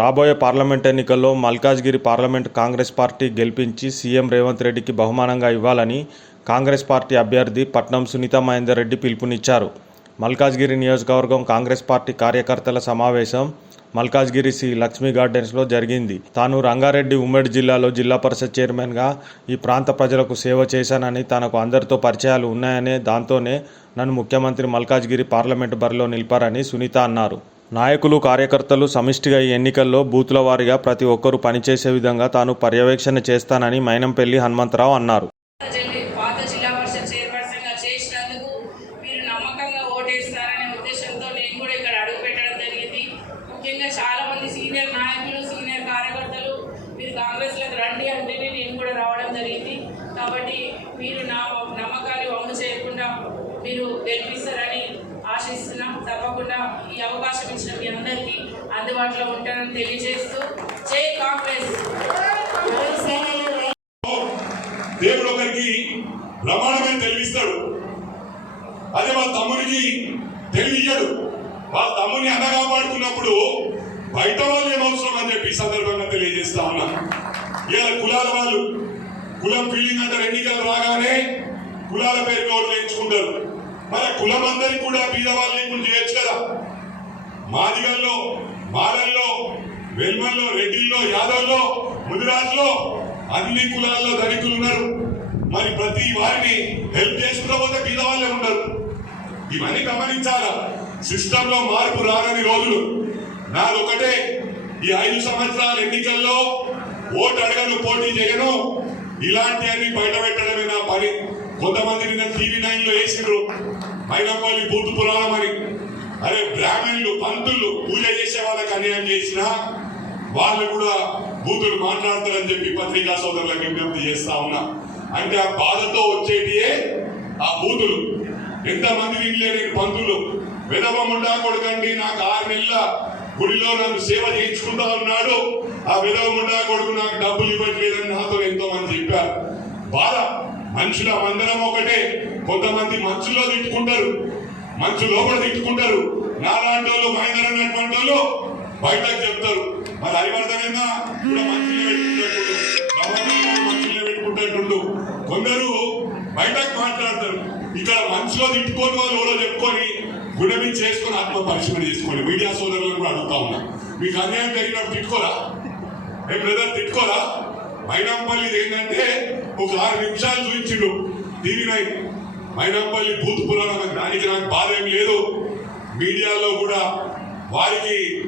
రాబోయే పార్లమెంట్ ఎన్నికల్లో Malkajgiri parliament Congress party గెలిపించి సీఎం రేవంత్ రెడ్డికి బహుమానంగా ఇవ్వాలని కాంగ్రెస్ పార్టీ అభ్యర్థి పట్నం సునీత మహేందర్ రెడ్డి పిలుపునిచ్చారు. మల్కాజ్గిరి నియోజకవర్గం కాంగ్రెస్ పార్టీ కార్యకర్తల సమావేశం మల్కాజ్గిరి సి లక్ష్మీ గార్డెన్స్లో జరిగింది. తాను రంగారెడ్డి ఉమ్మడి జిల్లాలో జిల్లా పరిషత్ చైర్మన్గా ఈ ప్రాంత ప్రజలకు సేవ చేశానని తనకు అందరితో పరిచయాలు ఉన్నాయనే దాంతోనే నన్ను ముఖ్యమంత్రి మల్కాజ్గిరి పార్లమెంటు బరిలో నిలిపారని సునీత అన్నారు. నాయకులు కార్యకర్తలు సమిష్టిగా ఈ ఎన్నికల్లో బూతుల వారీగా ప్రతి ఒక్కరూ పనిచేసే విధంగా తాను పర్యవేక్షణ చేస్తానని మైనంపల్లి హనుమంతరావు అన్నారు. కాబట్టి మీరు నా నమ్మకాలు అమలు చేయకుండా మీరు గెలిపి ఈ అవకాశం ఇచ్చిన మీ అందరికీ అందుబాటులో ఉంటానని తెలియజేస్తూ జై కాంగ్రెస్ దేవుడు ఒకరికి ప్రమాణమే తెలివిస్తాడు అదే వాళ్ళ తమ్మునికి తెలివియ్యడు వాళ్ళ తమ్ముని అండగా పాడుకున్నప్పుడు బయట వాళ్ళు ఏమవసరం అని చెప్పి సందర్భంగా తెలియజేస్తా ఉన్నా ఇలా కులాల వాళ్ళు కులం ఫీలింగ్ ఎన్నికలు రాగానే కులాల పేరు ఓట్లు వేయించుకుంటారు మరి కులం అందరికి కూడా బీదవాళ్ళు ఇప్పుడు లేకుండా చేయొచ్చు కదా? మాదిగల్లో మాలల్లో వెల్మల్లో రెడ్డిల్లో యాదవ్లో ముదిరాజ్లో అన్ని కులాల్లో ధనికులు ఉన్నారు. మరి ప్రతి వారిని హెల్ప్ చేసుకున్న పోతే బీదవాళ్ళే ఉండరు ఇవన్నీ గమనించాలా? సిస్టమ్లో మార్పు రానని రోజులు. నాదొకటే ఈ ఐదు సంవత్సరాల ఎన్నికల్లో ఓటు అడగను పోటీ చేయను. ఇలాంటి అన్ని బయట పెట్టడమే నా పని. కొంతమంది నిన్న టీవీ నైన్లో వేసిండ్రు. మైనపల్లి బూతు పురాణం అని అరే బ్రాహ్మణులు పంతులు పూజ చేసే వాళ్ళకి అన్యాయం చేసినా వాళ్ళు కూడా బూతులు మాట్లాడతారని చెప్పి పత్రికా సోదరులకు విజ్ఞప్తి చేస్తా ఉన్నా. అంటే ఆ బాధతో వచ్చేటియే ఆ బూతులు. ఎంతమంది వినలే పంతులు. విధవముండా కొడుకండి నాకు ఆరు నెలల గుడిలో నన్ను సేవ చేయించుకుంటా ఉన్నాడు. ఆ విధవముండా కొడుకు నాకు డబ్బులు ఇవ్వట్లేదని నాతో ఎంతో మంది చెప్పారు. బాధ. మనుషుల అందరం ఒకటే. కొంతమంది మంచులో తిట్టుకుంటారు మంచు లోపల తిట్టుకుంటారు. నాలాంటి వాళ్ళు మహేందర్ అన్నటువంటి వాళ్ళు బయటకు చెప్తారు. మరి హరివర్ధనైనా కూడా మంచులో పెట్టుకుంటాడు మంచులో పెట్టుకుంటాడు కొందరు బయటకు మాట్లాడతారు. ఇక్కడ మంచులో తిట్టుకొని వాళ్ళు ఎవరో చెప్పుకొని గుణమి చేసుకొని ఆత్మ పరిశీలన చేసుకోండి. మీడియా సోదరులను కూడా అడుగుతా ఉన్నా. మీకు అన్యాయం జరిగినప్పుడు తిట్టుకోరా? ఏ బ్రదర్ తిట్టుకోరా? మైనంపల్లి ఏంటంటే ఒక ఆరు నిమిషాలు చూపించిండు టీవీ నైన్. మైనంపల్లి బూత్ పురాణం దానికి నాకు బాధ ఏం లేదు. మీడియాలో కూడా వారికి